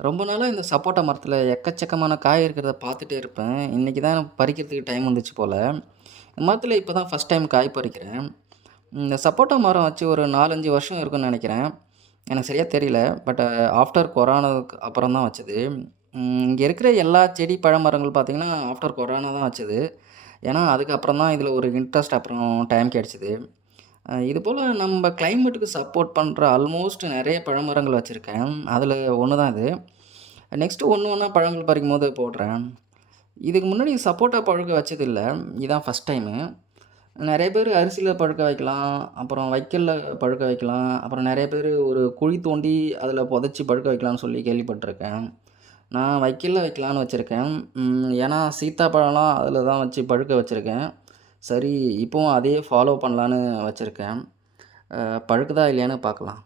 ரொம்ப நாளா இந்த சப்போட்டா மரத்தில எக்கச்சக்கமான காய் இருக்கிறத பார்த்துட்டே இருப்பேன். இன்னைக்கு தான் பறிக்கிறதுக்கு டைம் வந்துச்சு போல. இந்த மரத்தில இப்ப தான் ஃபர்ஸ்ட் டைம் காய் பறிக்கிறேன். இந்த சப்போட்டா மரம் வச்சு ஒரு 4, 5 வருஷம் இருக்கும்னு நெனைக்கிறேன். எனக்கு சரியா தெரியல. பட் ஆஃப்டர் கொரோனாவுக்கு அப்புறம் தான் வச்சது. இங்க இருக்கிற எல்லா செடி, பழ மரங்கள் பார்த்தீங்கன்னா, ஆஃப்டர் கொரோனா தான் வச்சது. ஏன்னா, அதுக்கப்புறம் தான் இதில ஒரு இன்ட்ரெஸ்ட் அப்புறம் டைம் கிடைச்சது. இதுபோல நம்ப கிளைமேட்டுக்கு சப்போர்ட் பண்ற ஆல்மோஸ்ட் நெறைய பழமரங்கள் வச்சிருக்கேன். அதில ஒண்ணு தான் இது. நெக்ஸ்ட்டு ஒண்ணு ஒண்ணா பழங்கள் பறிக்கும்போது போடுறேன். இதுக்கு முன்னாடி சப்போட்டா பழுக்க வச்சதில்ல. இதான் ஃபர்ஸ்ட் டைமு. நெறைய பேரு அரிசியில பழுக்க வைக்கலாம். அப்புறம் வைக்கோல்ல பழுக்க வைக்கலாம். அப்புறம் நெறைய பேரு ஒரு குழி தோண்டி அதில புதைச்சு பழுக்க வைக்கலான்னு சொல்லி கேள்விப்பட்டுருக்கேன். நான் வைக்கோல்ல வைக்கலான்னு வச்சிருக்கேன். ஏன்னா சீத்தாப்பழம்லாம் அதில தான் வச்சு பழுக்க வச்சிருக்கேன். சரி இப்பவும் அதையே ஃபாலோ பண்ணலான்னு வச்சிருக்கேன். பழுக்குதா இல்லையான்னு பார்க்கலாம்.